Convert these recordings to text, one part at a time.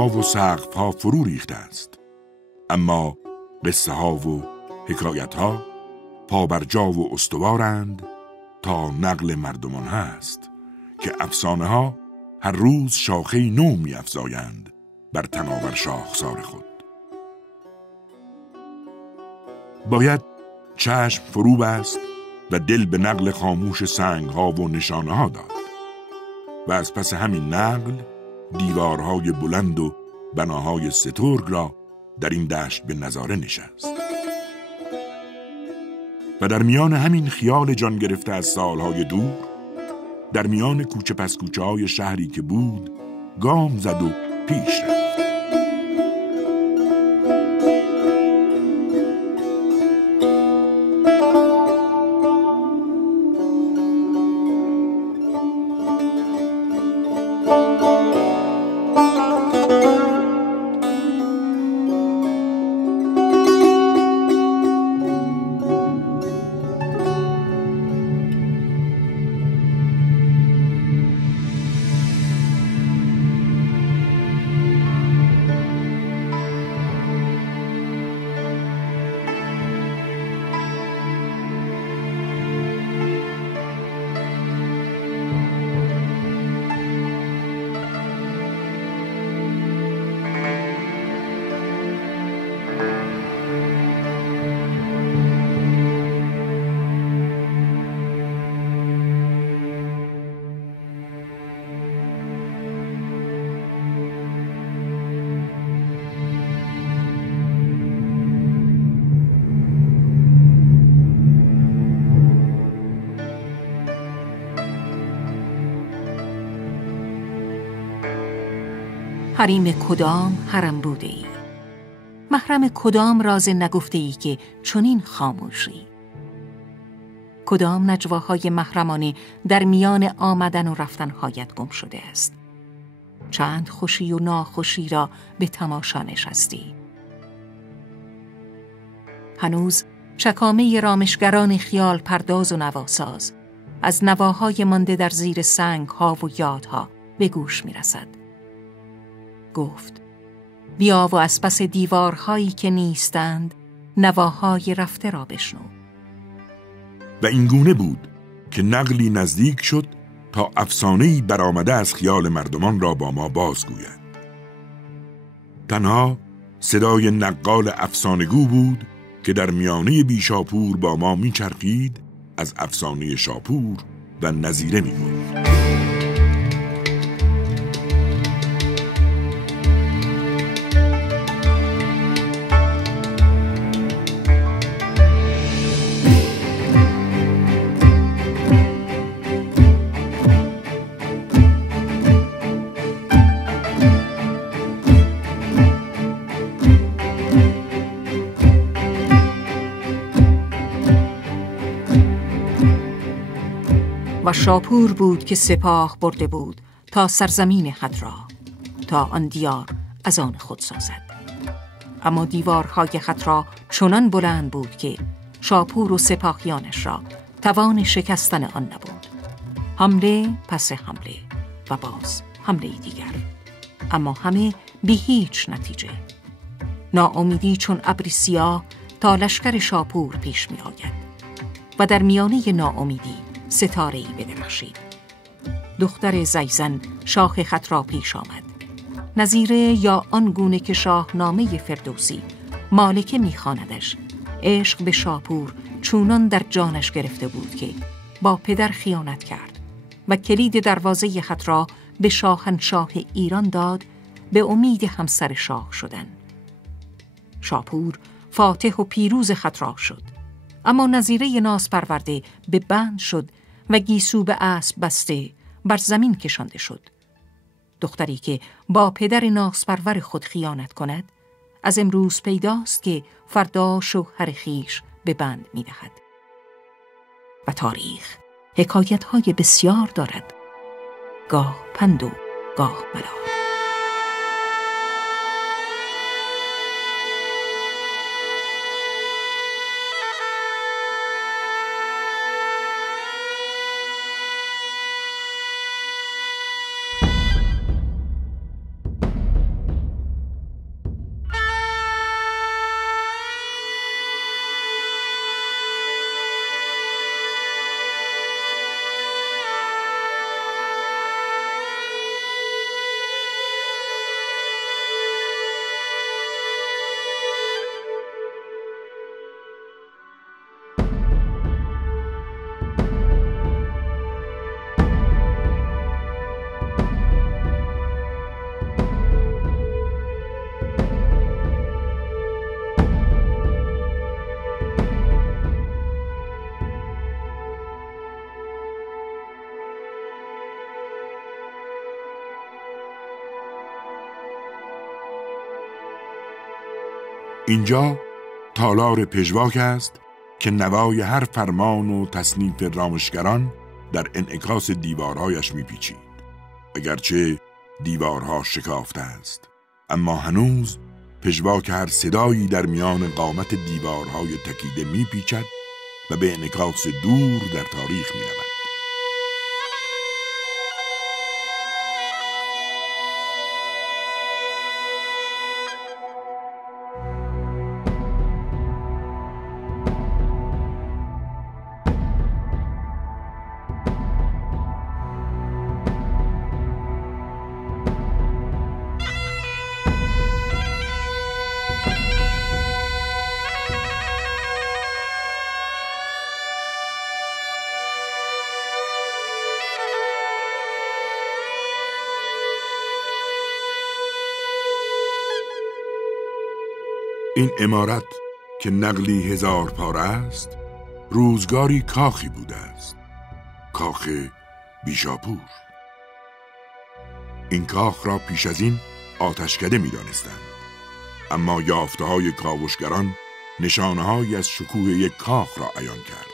ها و سقف ها فرو ریخته است، اما قصه ها و حکایت ها پابرجا و استوارند تا نقل مردمان هست که افسانه ها هر روز شاخه نو می افزایند بر تناور شاخسار خود. باید چشم فرو بست و دل به نقل خاموش سنگ ها و نشانه ها داد و از پس همین نقل دیوارهای بلند و بناهای سترگ را در این دشت به نظاره نشست و در میان همین خیال جان گرفته از سالهای دور، در میان کوچه پس کوچه های شهری که بود، گام زد و پیش رفت. حریم کدام حرم بوده ای؟ محرم کدام راز نگفته ای که چنین خاموشی؟ کدام نجواهای محرمانه در میان آمدن و رفتنهایت گم شده است؟ چند خوشی و ناخوشی را به تماشا نشستی؟ هنوز چکامه رامشگران خیال پرداز و نواساز از نواهای مانده در زیر سنگ ها و یادها به گوش می رسد. گفت بیا و از پس دیوارهایی که نیستند نواهای رفته را بشنو. و این گونه بود که نقلی نزدیک شد تا افسانه‌ای برآمده از خیال مردمان را با ما بازگوید. تنها صدای نقال افسانه‌گو بود که در میانه بیشاپور با ما میچرخید، از افسانه شاپور و نظیره میگفت. و شاپور بود که سپاه برده بود تا سرزمین خود را، تا آن دیار از آن خود سازد. اما دیوارهای خود را چنان بلند بود که شاپور و سپاهیانش را توان شکستن آن نبود. حمله پس حمله و باز حمله دیگر، اما همه بی هیچ نتیجه. ناامیدی چون ابری سیاه تا لشکر شاپور پیش می آید و در میانه ناامیدی ستاره‌ای بدرخشید. دختر زیزن شاخ خط را پیش آمد. نظیره یا آن گونه که شاهنامه فردوسی مالکه می‌خواندش، عشق به شاپور چونان در جانش گرفته بود که با پدر خیانت کرد و کلید دروازه خط را به شاهنشاه ایران داد به امید همسر شاه شدن. شاپور فاتح و پیروز خط را شد، اما نظیره ناز پرورده به بند شد و گیسو به اسب بسته بر زمین کشانده شد. دختری که با پدر ناز خود خیانت کند، از امروز پیداست که فردا شوهر خویش به بند می دهد. و تاریخ حکایت‌های بسیار دارد، گاه پند و گاه ملال. اینجا تالار پژواک است که نوای هر فرمان و تصنیف رامشگران در انعکاس دیوارهایش میپیچید. اگرچه دیوارها شکافته است، اما هنوز پژواک هر صدایی در میان قامت دیوارهای تکیده میپیچد و به انعکاس دور در تاریخ میرود. این عمارت که نقلی 1000 پاره است، روزگاری کاخی بوده است، کاخ بیشاپور. این کاخ را پیش از این آتشکده می دانستند، اما یافته‌های کاوشگران نشانه‌هایی از شکوه یک کاخ را عیان کرد.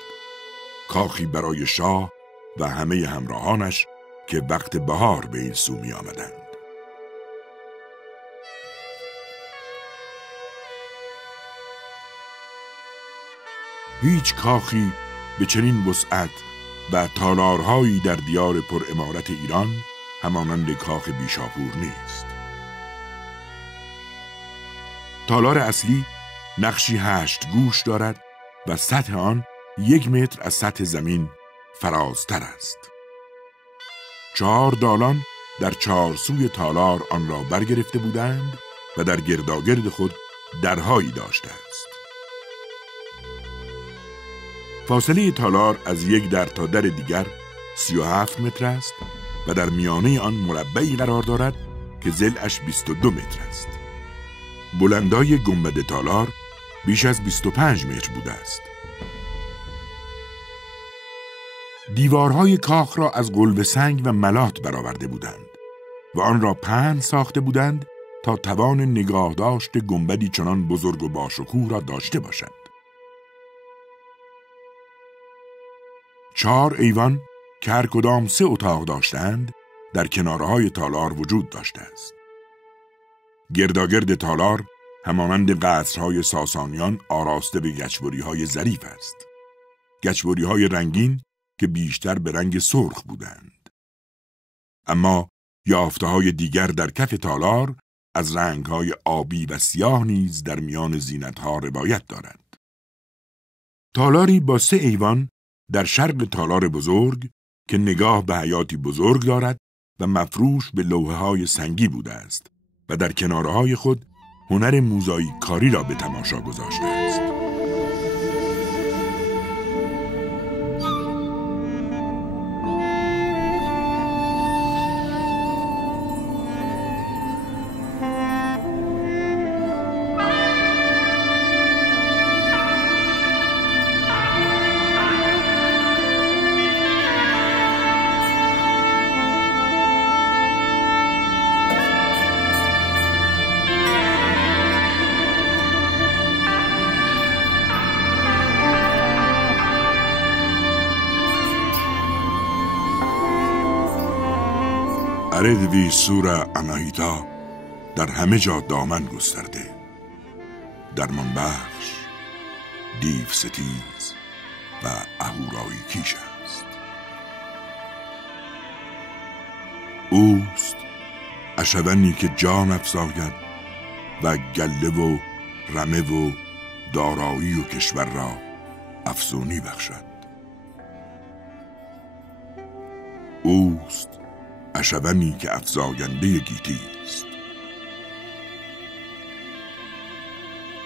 کاخی برای شاه و همه همراهانش که وقت بهار به این سو می آمدند. هیچ کاخی به چنین وسعت و تالارهایی در دیار پر عمارت ایران همانند کاخ بیشاپور نیست. تالار اصلی نقشی 8 گوش دارد و سطح آن 1 متر از سطح زمین فرازتر است. 4 دالان در 4 سوی تالار آن را برگرفته بودند و در گرداگرد خود درهایی داشته است. فاصله تالار از یک در تا در دیگر 37 متر است و در میانه آن مربعی قرار دارد که ضلعش 22 متر است. بلندای گنبد تالار بیش از 25 متر بوده است. دیوارهای کاخ را از قلوه سنگ و ملات برآورده بودند و آن را پهن ساخته بودند تا توان نگاهداشت گنبدی چنان بزرگ و باشکوه را داشته باشد. 4 ایوان که هر کدام 3 اتاق داشتند در کنارهای تالار وجود داشته است. گرداگرد تالار همانند قصرهای ساسانیان آراسته به گچبری‌های ظریف است. گچبری‌های رنگین که بیشتر به رنگ سرخ بودند. اما یافته‌های دیگر در کف تالار از رنگ‌های آبی و سیاه نیز در میان زینت‌ها روایت دارند. تالاری با 3 ایوان در شرق تالار بزرگ که نگاه به حیاتی بزرگ دارد و مفروش به لوحه‌های سنگی بوده است و در کنارهای خود هنر موزاییک کاری را به تماشا گذاشته است. اردوی سور اناهیتا در همه جا دامن گسترده، درمان بخش، دیو ستیز و اهورایی کیش است. اوست اشونی که جان افزاید و گله و رمه و دارایی و کشور را افزونی بخشد. اوست اشونی که افزاینده گیتی است.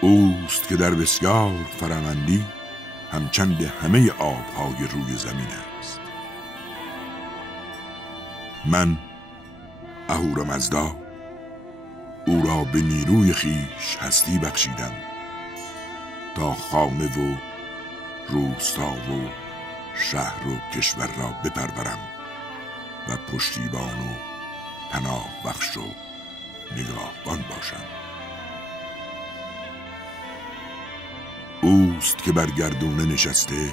اوست که در بسیار فرمندی همچند همه آبهای روی زمین است. من اهورامزدا او را به نیروی خیش هستی بخشیدم تا خانه و روستا و شهر و کشور را بپرورم و پشتیبان و پناه بخش و نگاهبان باشم. اوست که بر گردونه نشسته،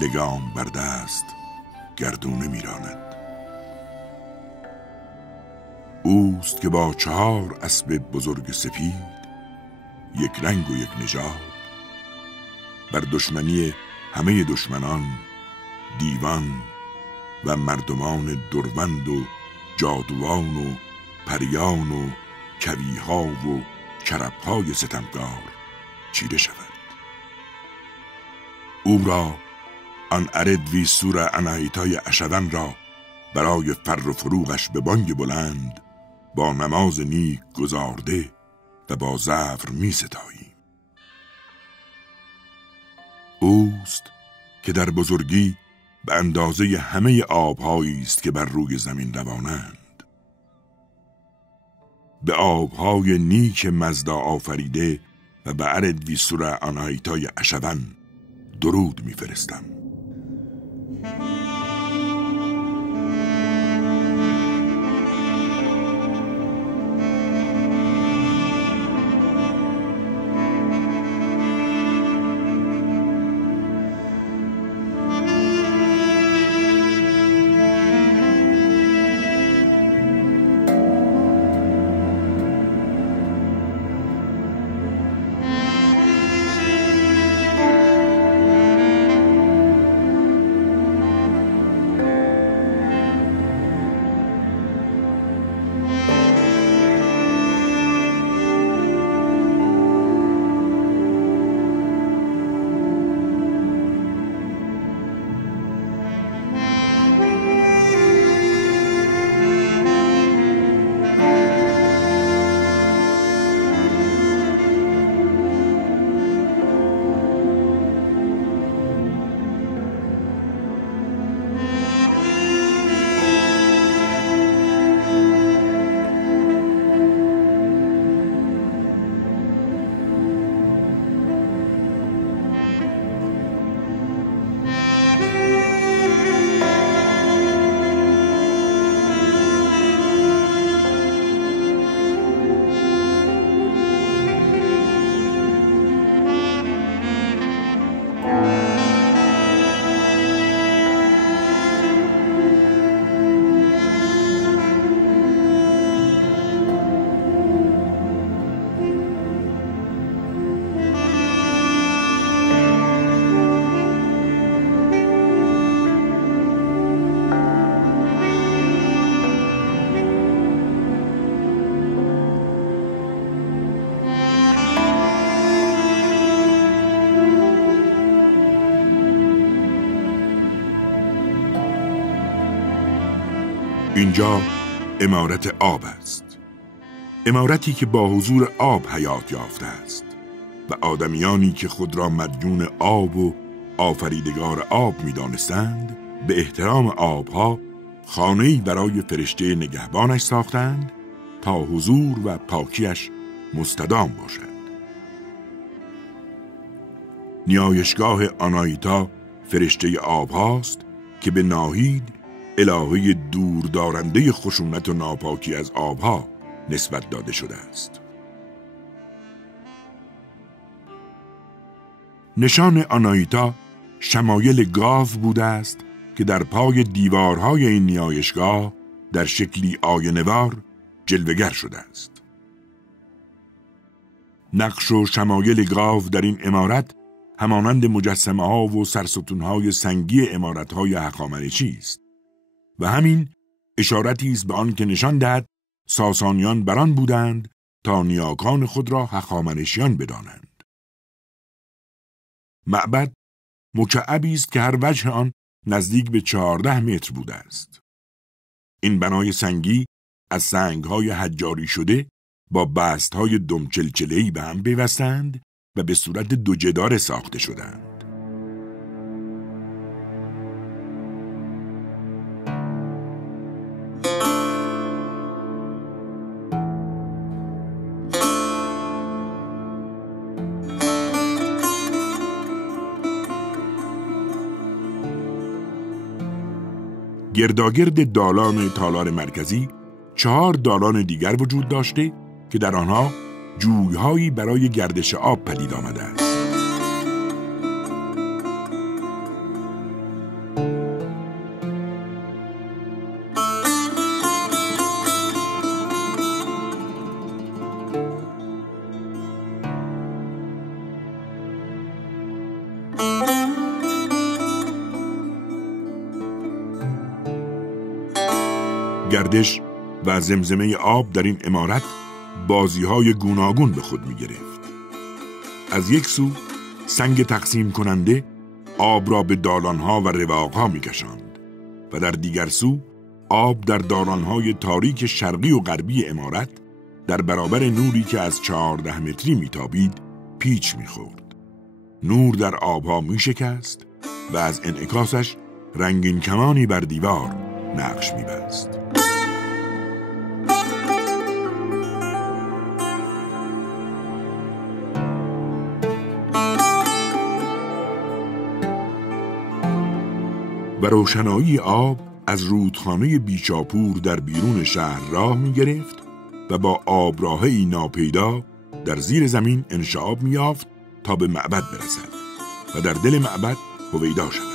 لگام بر دست گردونه میراند. اوست که با 4 اسب بزرگ سپید، یک رنگ و یک نژاد، بر دشمنی همه دشمنان، دیوان و مردمان دروند و جادوان و پریان و کویها و کربهای ستمگار چیره شود. او را آن اردویسور آناهیتای اشون را برای فر و فروغش به بانگ بلند با نماز نیک گزارده و با زفر می ستاییم. اوست که در بزرگی به اندازه همه آبهایی است که بر روی زمین روانند. به آبهای نیک مزدا آفریده و به اردویسور آناهیتای اشون درود می فرستم. اینجا عمارت آب است، عمارتی که با حضور آب حیات یافته است و آدمیانی که خود را مدیون آب و آفریدگار آب می دانستند به احترام آبها خانه‌ای برای فرشته نگهبانش ساختند تا حضور و پاکیش مستدام باشد. نیایشگاه آناهیتا فرشته آب هاست که به ناهید الهه دور دارنده خشونت و ناپاکی از آبها نسبت داده شده است. نشان آناهیتا شمایل گاو بوده است که در پای دیوارهای این نیایشگاه در شکلی آینه‌وار جلوه‌گر شده است. نقش و شمایل گاو در این عمارت همانند مجسمه‌ها و سرستون‌های سنگی عمارت‌های هخامنشی است و همین اشارتی است به آن که نشان دهد ساسانیان بران بودند تا نیاکان خود را هخامنشیان بدانند. معبد مکعبی است که هر وجه آن نزدیک به 14 متر بوده است. این بنای سنگی از سنگ‌های حجاری شده با بست‌های دمچلچله‌ای به هم پیوستند و به صورت دو جدار ساخته شدند. گرداگرد دالان تالار مرکزی 4 دالان دیگر وجود داشته که در آنها جوی‌هایی برای گردش آب پدید آمده است. گردش و زمزمه آب در این عمارت بازی‌های گوناگون به خود می‌گرفت. از یک سو سنگ تقسیم کننده آب را به دالان‌ها و رواق‌ها می‌کشاند و در دیگر سو آب در دالان‌های تاریک شرقی و غربی عمارت در برابر نوری که از 14 متری میتابید پیچ می‌خورد. نور در آبها می‌شکست و از انعکاسش رنگین کمانی بر دیوار نقش می‌بست. و روشنایی آب از رودخانه بیچاپور در بیرون شهر راه می گرفت و با آبراهی ناپیدا در زیر زمین انشعاب می یافت تا به معبد برسد و در دل معبد هویدا شود.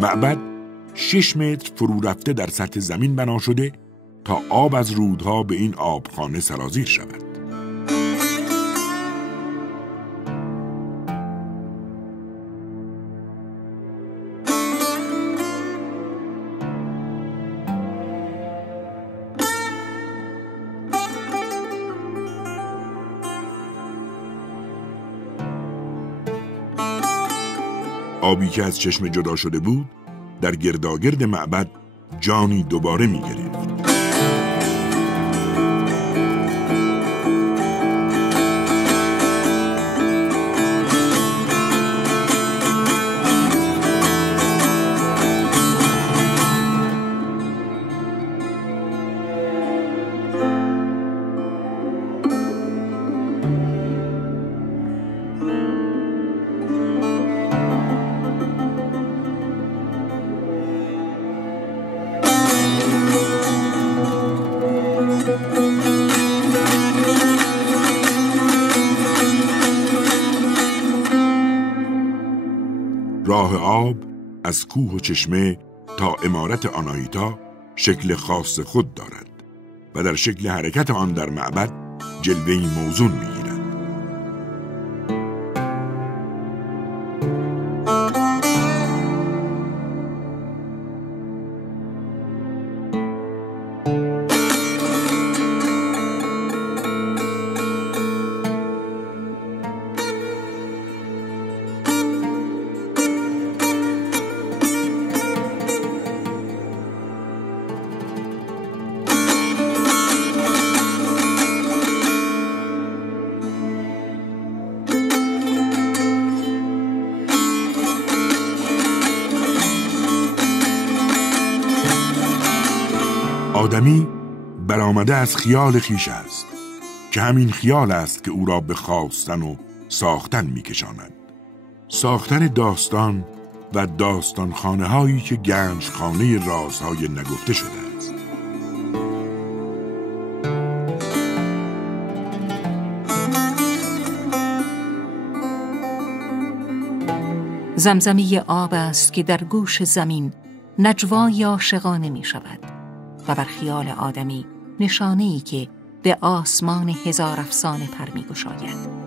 معبد 6 متر فرو رفته در سطح زمین بنا شده تا آب از رودها به این آبخانه سرازیر شود. آبی که از چشمه جدا شده بود در گرداگرد معبد جانی دوباره می گرفت. راه آب از کوه و چشمه تا عمارت آناهیتا شکل خاص خود دارد و در شکل حرکت آن در معبد جلوه‌ای موزون می‌گیرد. آدمی برآمده از خیال خویش است که همین خیال است که او را به خواستن و ساختن می‌کشاند. ساختن داستان و داستانخانه هایی که گنج خانه رازهای نگفته شده است. زمزمه آب است که در گوش زمین نجوای عاشقانه می شود و بر خیال آدمی نشانه‌ای که به آسمان هزار افسانه پر می گشاید.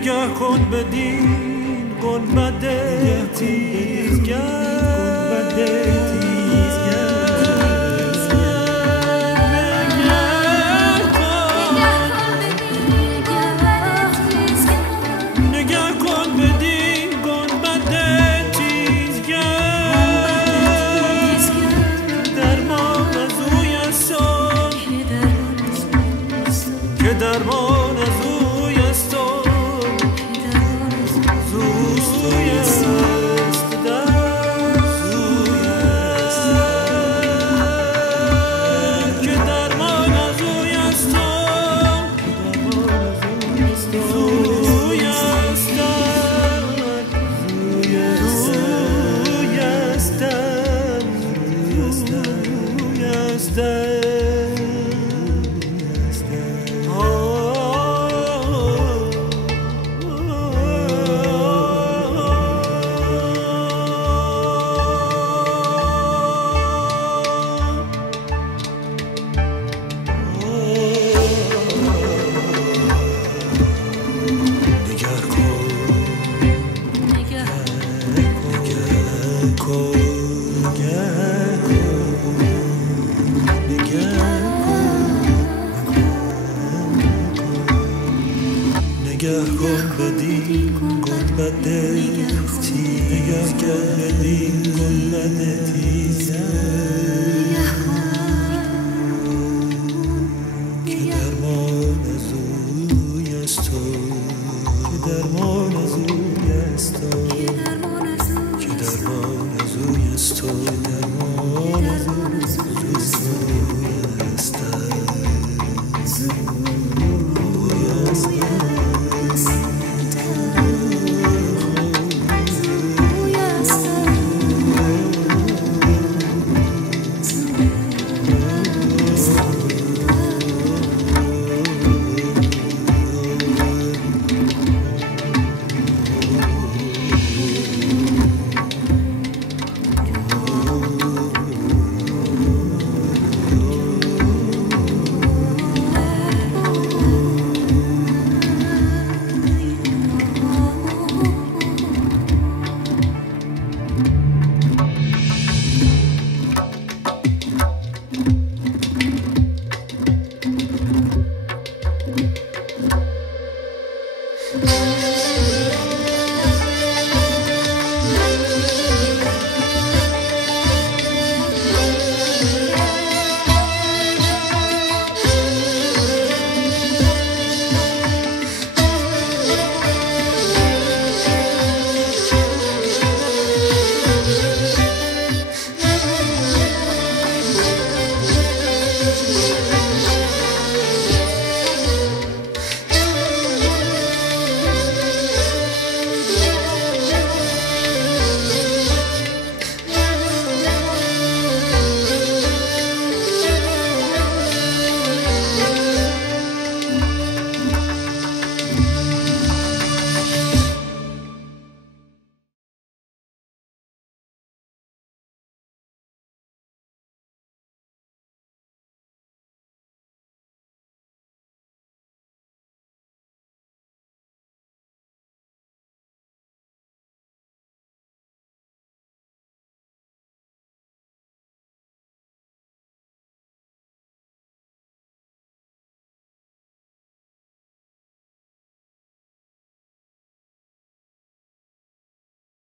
نگه کن بدین گنبد تیزگر درمان از اوی است و زوی است که درمان از اوی است و زوی است نگه کن بدین گنبد تیزگر